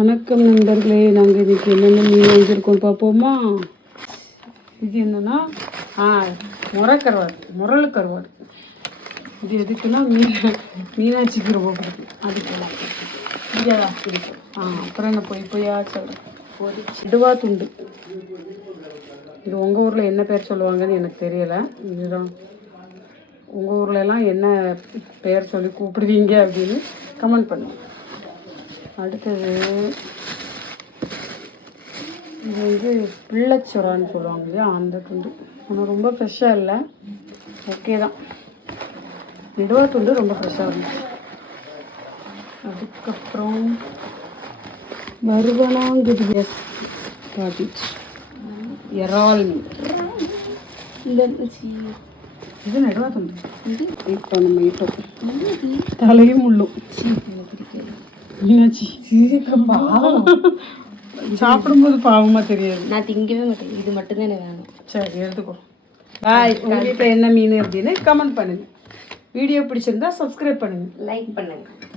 வணக்கம் நண்பர்களே, நாங்கள் இன்றைக்கி என்னென்ன மீன் வாங்கியிருக்கோம் பார்ப்போமா. இது என்னென்னா முரல் கருவாடு. இது எதுக்குன்னா மீனாட்சிக்கு ரொம்ப பிடிக்கும், அதுக்கெல்லாம் இங்கே தான் பிடிக்கும். அப்புறம் என்ன பொய்யா சொல்கிறேன். இதுவா துண்டு. இது உங்கள் ஊரில் என்ன பேர் சொல்லுவாங்கன்னு எனக்கு தெரியலை. இதுதான் உங்கள் ஊர்லலாம் என்ன பேர் சொல்லி கூப்பிடுவீங்க அப்படின்னு கமெண்ட் பண்ணுங்க. அடுத்தது இது பிள்ளைச்சொரான்னு சொல்லுவாங்க இல்லையா, அந்த துண்டு. ஆனால் ரொம்ப ஃப்ரெஷ்ஷாக இல்லை, ஓகே தான். நெடுவா துண்டு ரொம்ப ஃப்ரெஷ்ஷாக இருந்துச்சு. அதுக்கப்புறம் வருவனாங்குது காட்டிச்சு இறால் மீன். இது நெடுவா துண்டு. இப்போ நம்ம தலையும் முள்ளும் மீனாட்சி பாவம். சாப்பிடும்போது பாவமாக தெரியாது. நான் திங்கவே மாட்டேன், இது மட்டும்தான் எனக்கு வேணும். சரி எடுத்துக்கோ. பாய். உங்கள் வீட்டில் என்ன மீன் அப்படின்னு கமெண்ட் பண்ணுங்கள். வீடியோ பிடிச்சிருந்தா சப்ஸ்கிரைப் பண்ணுங்கள், லைக் பண்ணுங்கள்.